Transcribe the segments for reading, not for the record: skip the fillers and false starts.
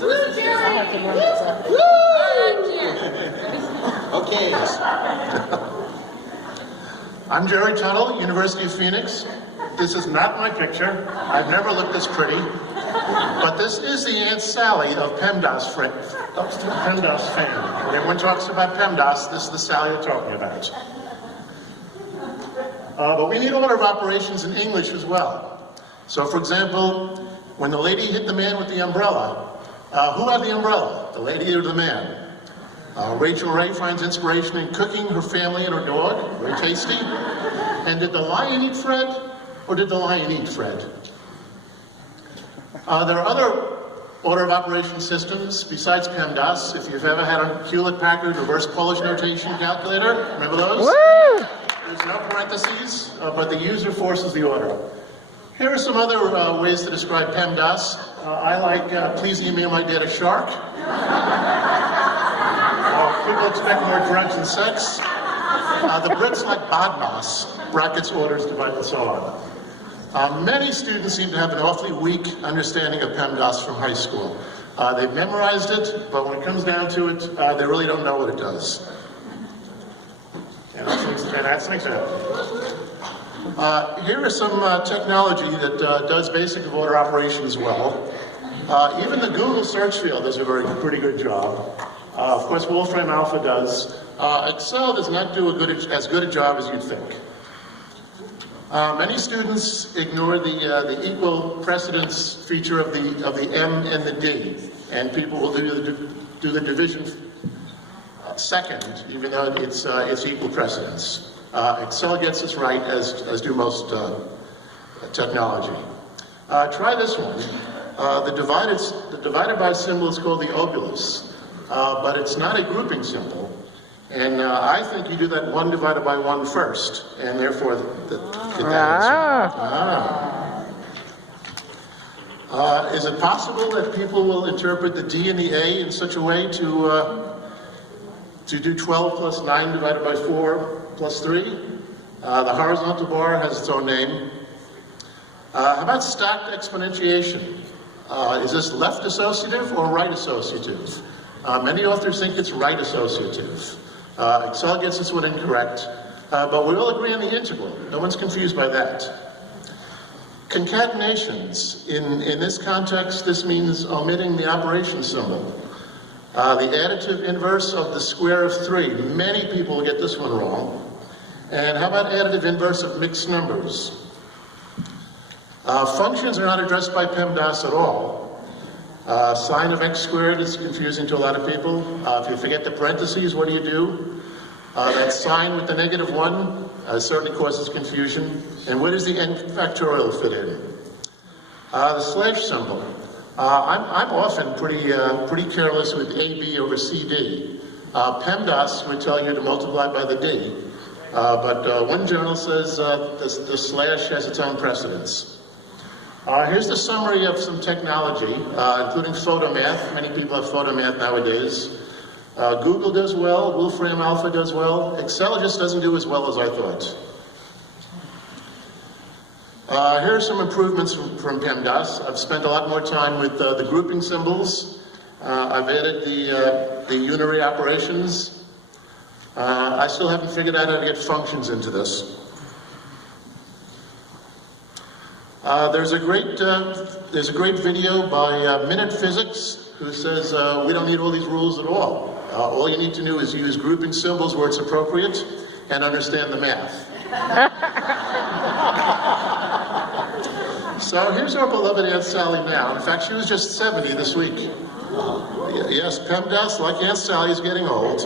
have to run this up. Okay. I'm Jerry Tuttle, University of Phoenix. This is not my picture. I've never looked this pretty. But this is the Aunt Sally of Pemdas fame. When everyone talks about Pemdas, this is the Sally they're talking about. But we need a lot of operations in English as well. So for example, when the lady hit the man with the umbrella, who had the umbrella? The lady or the man? Rachel Ray finds inspiration in cooking her family and her dog. Very tasty. And did the lion eat Fred? Or did the lion eat Fred? There are other order of operation systems besides PEMDAS. If you've ever had a Hewlett-Packard reverse Polish notation calculator, remember those? Woo! There's no parentheses, but the user forces the order. Here are some other ways to describe PEMDAS. I like, please email my dad a shark. People expect more drugs and sex. The Brits like Badmas, brackets, orders, divide, and so on. Many students seem to have an awfully weak understanding of PEMDAS from high school. They've memorized it, but when it comes down to it, they really don't know what it does. And that's an example. Here is some technology that does basic order operations well. Even the Google search field does a pretty good job. Of course, Wolfram Alpha does. Excel does not do as good a job as you'd think. Many students ignore the equal precedence feature of the M and the D, and people will do the division second, even though it's equal precedence. Excel gets this right, as do most technology. Try this one. The divided by symbol is called the obulus, but it's not a grouping symbol. And I think you do that 1 divided by 1 first, and therefore get that answer. Is it possible that people will interpret the D and the A in such a way to do 12 plus 9 divided by 4 plus 3? The horizontal bar has its own name. How about stacked exponentiation? Is this left associative or right associative? Many authors think it's right associative. Excel gets this one incorrect, but we all agree on the integral. No one's confused by that. Concatenations. In this context, this means omitting the operation symbol. The additive inverse of the square of 3. Many people get this one wrong. And how about additive inverse of mixed numbers? Functions are not addressed by PEMDAS at all. Sine of x squared is confusing to a lot of people. If you forget the parentheses, what do? That sign with the -1 certainly causes confusion. And where does the n factorial fit in? The slash symbol. I'm often pretty careless with AB over CD. PEMDAS would tell you to multiply by the D. But one journal says the slash has its own precedence. Here's the summary of some technology, including photomath. Many people have photomath nowadays. Google does well, Wolfram Alpha does well. Excel just doesn't do as well as I thought. Here are some improvements from PEMDAS. I've spent a lot more time with the grouping symbols. I've added the unary operations. I still haven't figured out how to get functions into this. There's a great video by Minute Physics who says we don't need all these rules at all. All you need to do is use grouping symbols where it's appropriate and understand the math. So here's our beloved Aunt Sally now. In fact, she was just 70 this week. Yes, PEMDAS, like Aunt Sally, is getting old.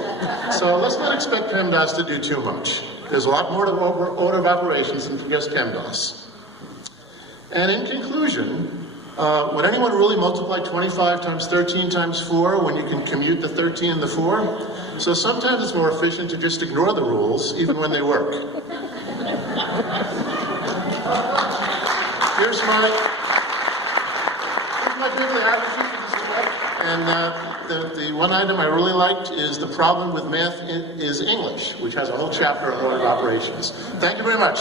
So let's not expect PEMDAS to do too much. There's a lot more to order of operations than just PEMDAS. And in conclusion, would anyone really multiply 25 times 13 times 4 when you can commute the 13 and the 4? So sometimes it's more efficient to just ignore the rules, even when they work. Here's my bibliography. And the one item I really liked is the problem with math is English, which has a whole chapter on order of operations. Thank you very much.